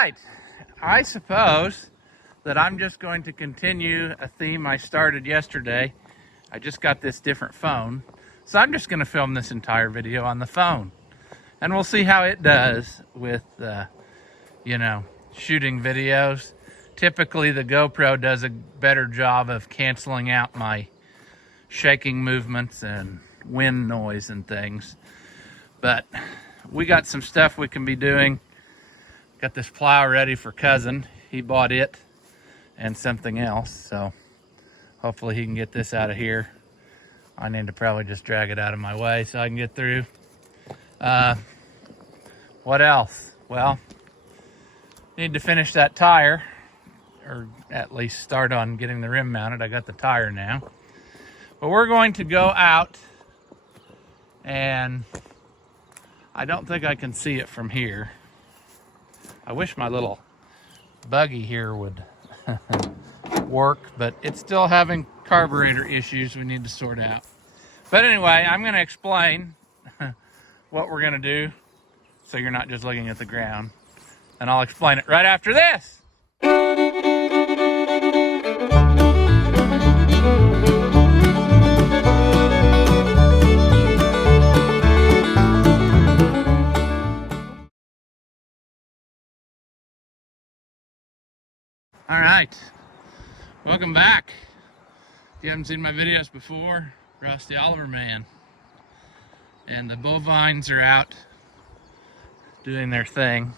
right, I suppose that I'm just going to continue a theme I started yesterday. I just got this different phone, so I'm just going to film this entire video on the phone. And we'll see how it does with, shooting videos. Typically, the GoPro does a better job of canceling out my shaking movements and wind noise and things. But we got some stuff we can be doing. Got this plow ready for cousin. He bought it and something else, so hopefully he can get this out of here. I need to probably just drag it out of my way so I can get through. What else? Well, need to finish that tire, or at least start on getting the rim mounted. I got the tire now. But we're going to go out, and I don't think I can see it from here. I wish my little buggy here would work, but it's still having carburetor issues we need to sort out. But anyway, I'm going to explain what we're going to do so you're not just looking at the ground. And I'll explain it right after this. All right, welcome back. If you haven't seen my videos before, Rusty Oliver Man. And the bovines are out doing their thing.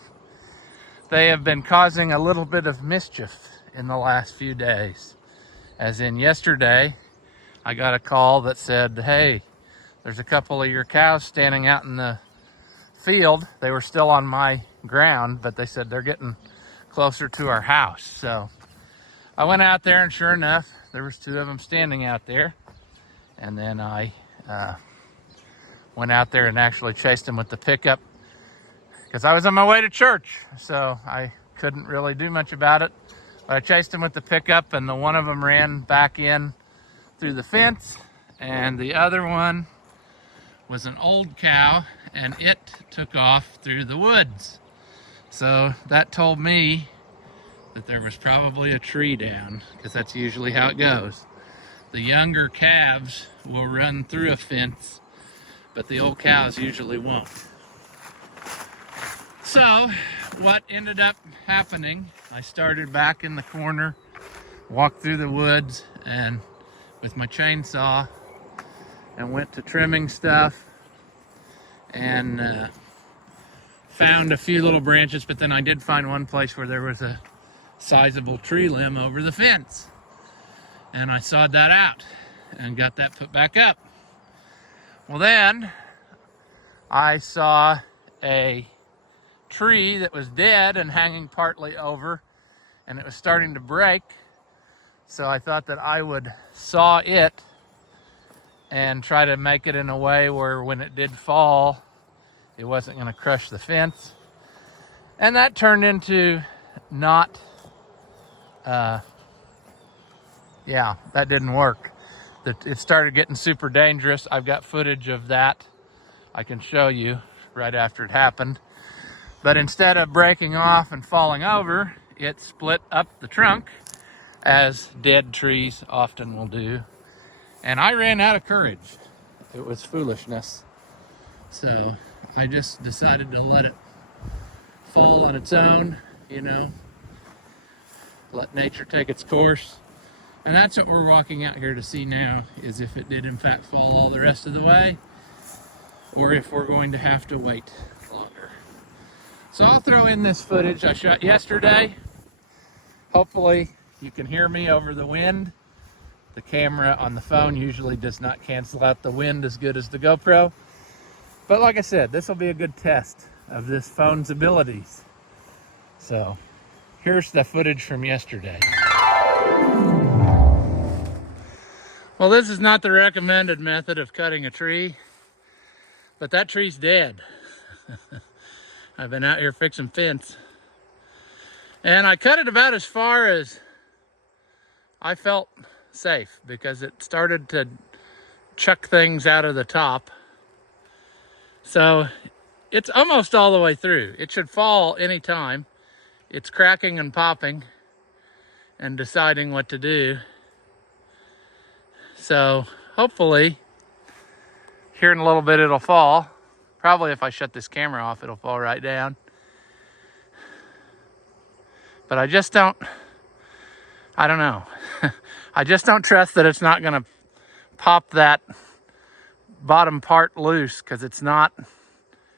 They have been causing a little bit of mischief in the last few days. As in yesterday, I got a call that said, hey, there's a couple of your cows standing out in the field. They were still on my ground, but they said they're getting closer to our house. So I went out there, and sure enough, there was two of them standing out there. And then I went out there and actually chased them with the pickup because I was on my way to church, so I couldn't really do much about it. But I chased them with the pickup, and the one of them ran back in through the fence, and the other one was an old cow, and it took off through the woods. So that told me that there was probably a tree down, because that's usually how it goes. The younger calves will run through a fence, but the old cows usually won't. So what ended up happening, I started back in the corner, walked through the woods and with my chainsaw, and went to trimming stuff, and found a few little branches, but then I did find one place where there was a sizable tree limb over the fence, and I sawed that out and got that put back up. Well, then I saw a tree that was dead and hanging partly over, and it was starting to break, so I thought that I would saw it and try to make it in a way where when it did fall, it wasn't going to crush the fence. And that turned into not, that didn't work. It started getting super dangerous. I've got footage of that I can show you right after it happened. But instead of breaking off and falling over, it split up the trunk, as dead trees often will do. And I ran out of courage. It was foolishness. So I just decided to let it fall on its own, let nature take its course. And that's what we're walking out here to see now, is if it did in fact fall all the rest of the way, or if we're going to have to wait longer. So I'll throw in this footage I shot yesterday. Hopefully you can hear me over the wind. The camera on the phone usually does not cancel out the wind as good as the GoPro. But like I said, this will be a good test of this phone's abilities. So here's the footage from yesterday. Well, this is not the recommended method of cutting a tree, but that tree's dead. I've been out here fixing fence, and I cut it about as far as I felt safe, because it started to chuck things out of the top. So it's almost all the way through. It should fall anytime. it's cracking and popping and deciding what to do. So hopefully here in a little bit it'll fall. Probably if I shut this camera off, it'll fall right down. But I don't know. I just don't trust that it's not gonna pop that bottom part loose, because it's not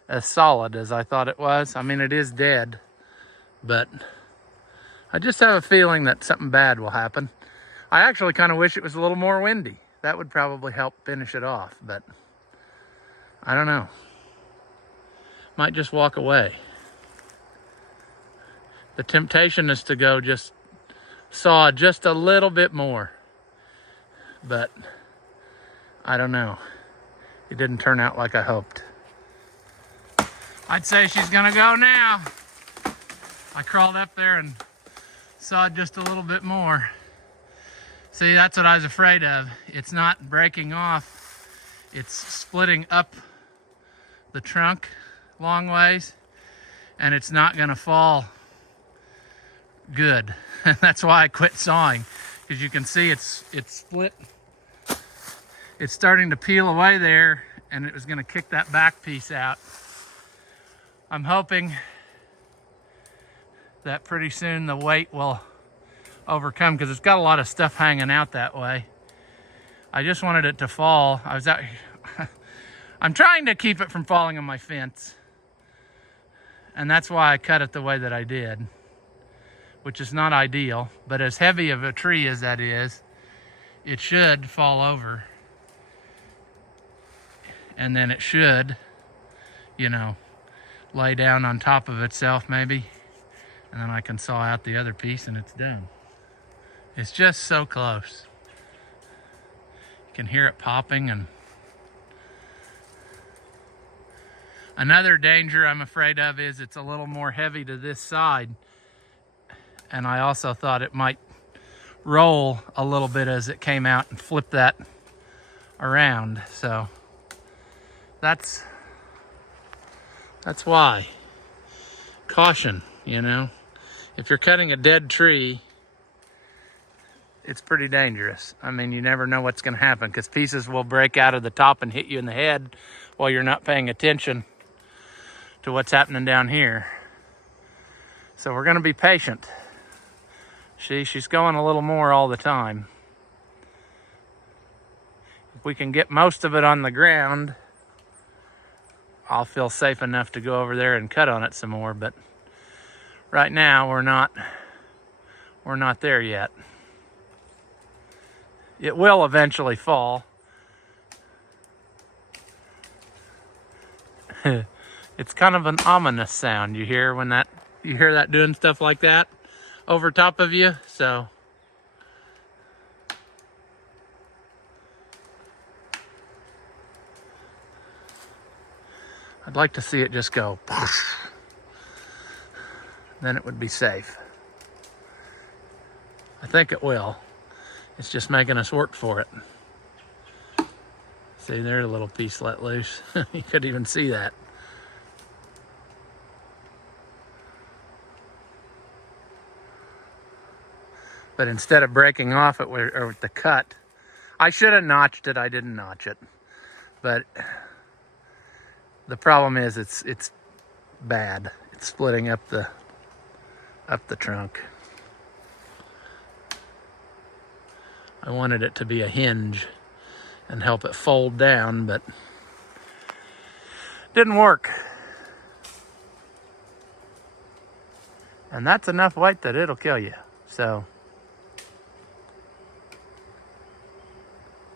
as solid as I thought it was. I mean, it is dead, but I just have a feeling that something bad will happen. I actually kind of wish it was a little more windy. That would probably help finish it off, but I don't know. Might just walk away. The temptation is to go just saw just a little bit more, but I don't know. It didn't turn out like I hoped. I'd say she's gonna go now. I crawled up there and sawed just a little bit more. See, that's what I was afraid of. It's not breaking off. It's splitting up the trunk long ways, and it's not gonna fall good. That's why I quit sawing, because you can see it's split. It's starting to peel away there, and it was gonna kick that back piece out. I'm hoping that pretty soon the weight will overcome, because it's got a lot of stuff hanging out that way. I just wanted it to fall. I was out here. I'm trying to keep it from falling on my fence, and that's why I cut it the way that I did, which is not ideal, but as heavy of a tree as that is, it should fall over, and then it should, you know, lay down on top of itself maybe, and then I can saw out the other piece and it's done. It's just so close. You can hear it popping. And another danger I'm afraid of is it's a little more heavy to this side, and I also thought it might roll a little bit as it came out and flip that around. So that's why. Caution, you know. If you're cutting a dead tree, it's pretty dangerous. I mean, you never know what's going to happen, because pieces will break out of the top and hit you in the head while you're not paying attention to what's happening down here. So we're going to be patient. She's going a little more all the time. If we can get most of it on the ground, I'll feel safe enough to go over there and cut on it some more, but right now we're not there yet. It will eventually fall. It's kind of an ominous sound you hear when you hear that doing stuff like that over top of you. So I'd like to see it just go poosh. Then it would be safe. I think it will. It's just making us work for it. See, there's a little piece let loose. You couldn't even see that. But instead of breaking off it with the cut, I should have notched it. I didn't notch it. But the problem is it's bad. It's splitting up the trunk. I wanted it to be a hinge and help it fold down, but didn't work. And that's enough weight that it'll kill you. So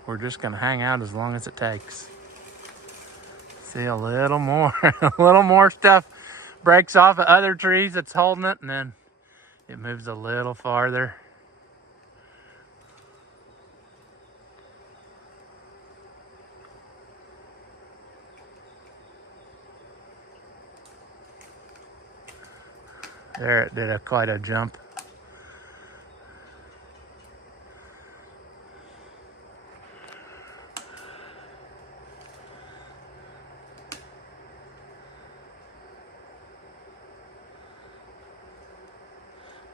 we're just gonna hang out as long as it takes. See, a little more, a little more stuff breaks off of other trees that's holding it, and then it moves a little farther. There, it did quite a jump.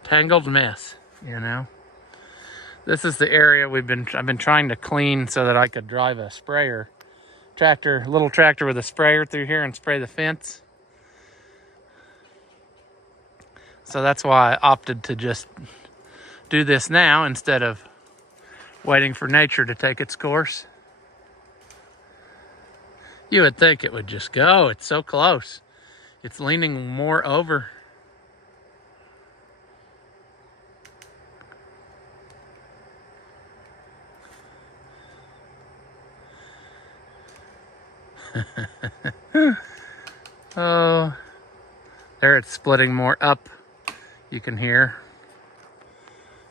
tangled mess, you know. This is the area I've been trying to clean so that I could drive a sprayer tractor, little tractor with a sprayer through here and spray the fence. So that's why I opted to just do this now instead of waiting for nature to take its course. You would think it would just go. It's so close. It's leaning more over. Oh, there it's splitting more up. You can hear.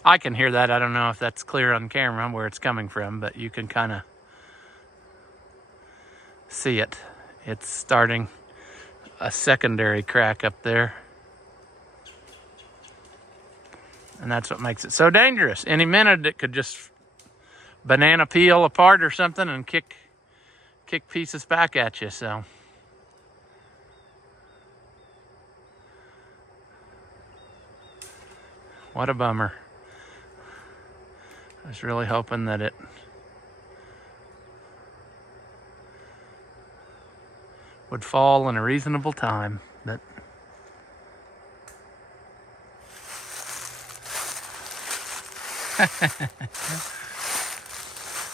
I can hear that. I don't know if that's clear on camera where it's coming from, but you can kind of see it. It's starting a secondary crack up there. And that's what makes it so dangerous. Any minute it could just banana peel apart or something and kick pieces back at you, so. What a bummer. I was really hoping that it would fall in a reasonable time, but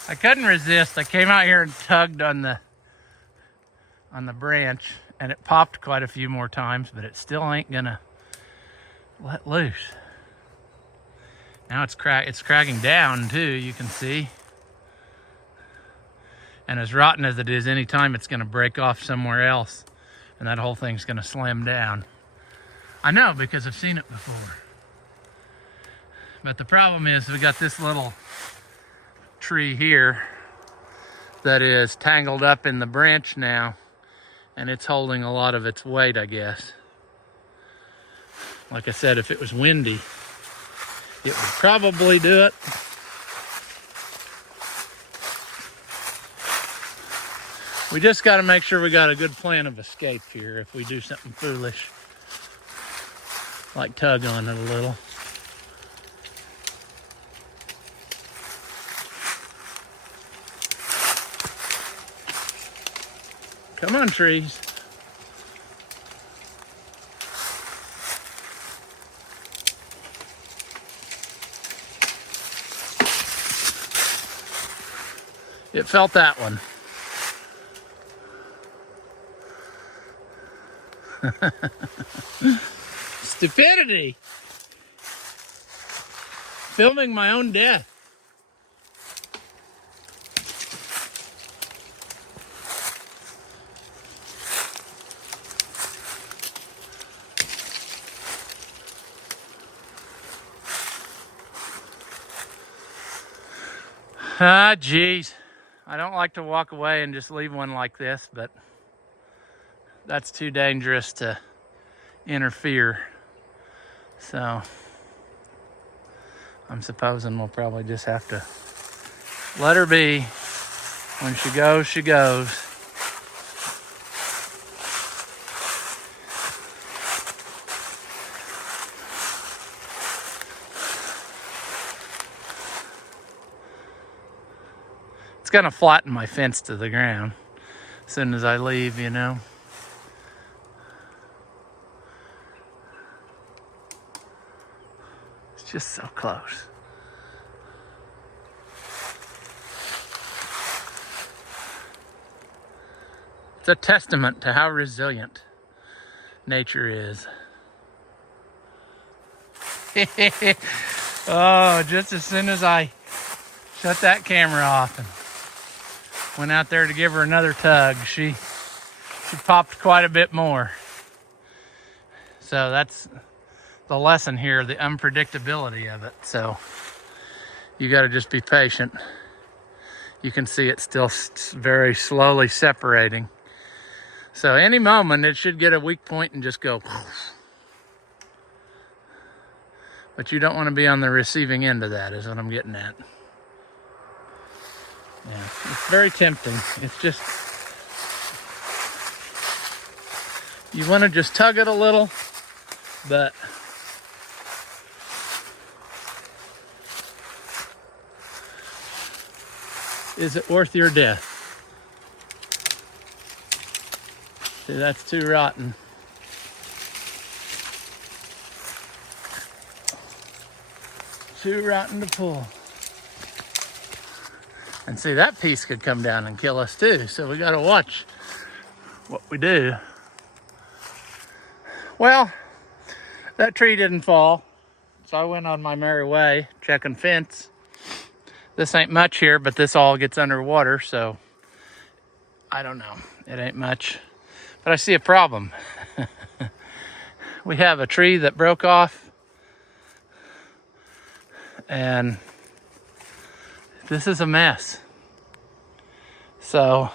I couldn't resist. I came out here and tugged on the branch, and it popped quite a few more times, but it still ain't gonna let loose. Now it's cracking down too, you can see. And as rotten as it is, anytime it's gonna break off somewhere else, and that whole thing's gonna slam down. I know, because I've seen it before. But the problem is we got this little tree here that is tangled up in the branch now, and it's holding a lot of its weight, I guess. Like I said, if it was windy, it would probably do it. We just got to make sure we got a good plan of escape here if we do something foolish, like tug on it a little. Come on, trees. It felt that one. Stupidity. Filming my own death. Ah, geez. I don't like to walk away and just leave one like this, but that's too dangerous to interfere. So I'm supposing we'll probably just have to let her be. When she goes, she goes. It's gonna flatten my fence to the ground as soon as I leave, you know. It's just so close. It's a testament to how resilient nature is. Oh, just as soon as I shut that camera off and went out there to give her another tug, she popped quite a bit more. So that's the lesson here, the unpredictability of it. So you got to just be patient. You can see it still very slowly separating. So any moment it should get a weak point and just go. But you don't want to be on the receiving end of that, is what I'm getting at. Yeah, it's very tempting. It's just, you want to just tug it a little, but Is it worth your death? See, that's too rotten. Too rotten to pull. And see, that piece could come down and kill us too, so we gotta watch what we do. Well, that tree didn't fall, so I went on my merry way, checking fence. This ain't much here, but this all gets underwater, so I don't know. It ain't much, but I see a problem. We have a tree that broke off, and this is a mess. So,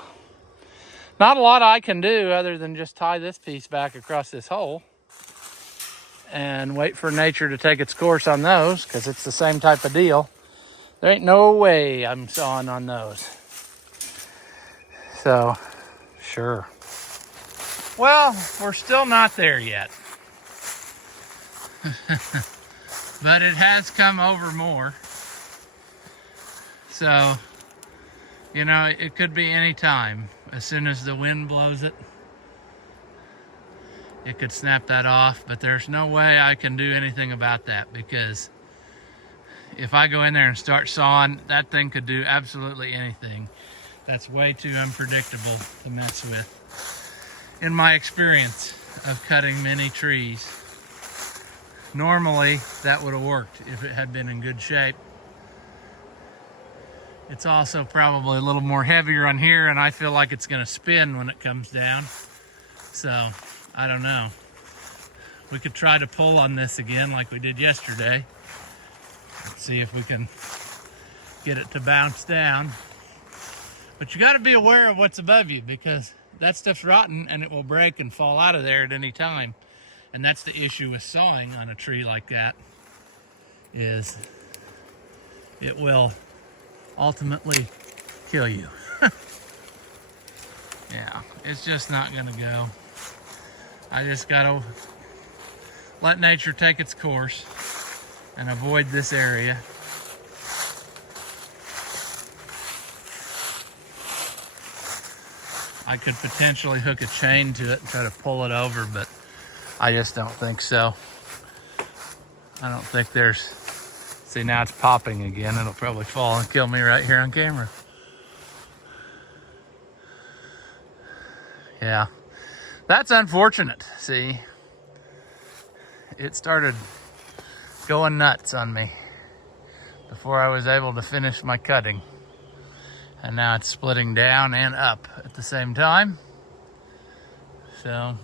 not a lot I can do other than just tie this piece back across this hole and wait for nature to take its course on those, because it's the same type of deal. There ain't no way I'm sawing on those. So, sure. Well, we're still not there yet. But it has come over more. So, you know, it could be any time. As soon as the wind blows it, it could snap that off. But there's no way I can do anything about that, because if I go in there and start sawing, that thing could do absolutely anything. That's way too unpredictable to mess with. In my experience of cutting many trees, normally that would have worked if it had been in good shape. It's also probably a little more heavier on here, and I feel like it's gonna spin when it comes down. So, I don't know. We could try to pull on this again like we did yesterday. Let's see if we can get it to bounce down. But you gotta be aware of what's above you, because that stuff's rotten and it will break and fall out of there at any time. And that's the issue with sawing on a tree like that, is it will ultimately kill you. Yeah, it's just not gonna go. I just gotta let nature take its course and avoid this area. I could potentially hook a chain to it and try to pull it over, but I just don't think so. I don't think there's... See, now it's popping again. It'll probably fall and kill me right here on camera. Yeah, that's unfortunate. See, it started going nuts on me before I was able to finish my cutting. And now it's splitting down and up at the same time. So,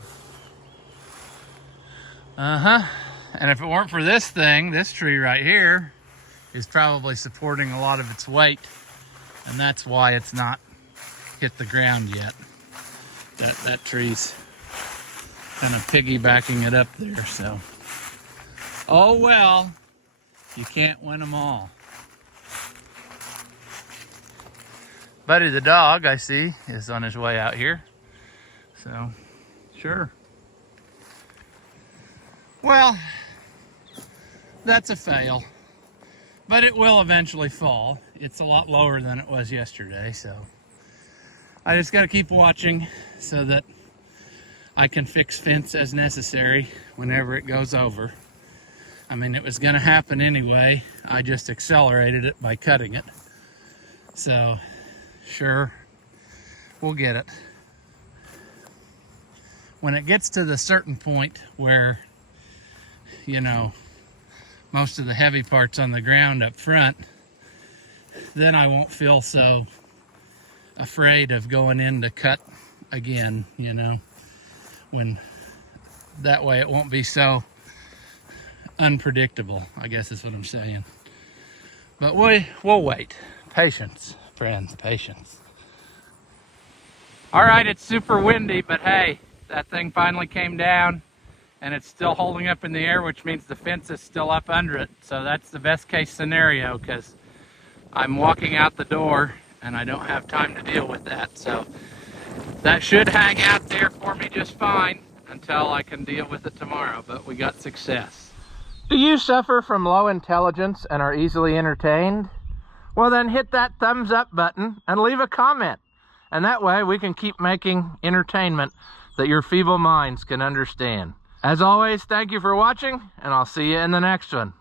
and if it weren't for this thing, this tree right here is probably supporting a lot of its weight, and that's why it's not hit the ground yet. That tree's kind of piggybacking it up there, so. Oh well, you can't win them all. Buddy the dog, I see, is on his way out here. So, sure. Well, that's a fail. But it will eventually fall. It's a lot lower than it was yesterday, so I just got to keep watching so that I can fix fence as necessary whenever it goes over. I mean, it was going to happen anyway. I just accelerated it by cutting it. So, sure, we'll get it. When it gets to the certain point where, you know, most of the heavy parts on the ground up front, then I won't feel so afraid of going in to cut again, you know, when that way it won't be so unpredictable, I guess is what I'm saying. But we'll wait. Patience, friends, patience. All right, it's super windy, but hey, that thing finally came down. And it's still holding up in the air, which means the fence is still up under it. So that's the best case scenario, because I'm walking out the door and I don't have time to deal with that. So that should hang out there for me just fine until I can deal with it tomorrow, but we got success. Do you suffer from low intelligence and are easily entertained? Well, then hit that thumbs up button and leave a comment. And that way we can keep making entertainment that your feeble minds can understand. As always, thank you for watching, and I'll see you in the next one.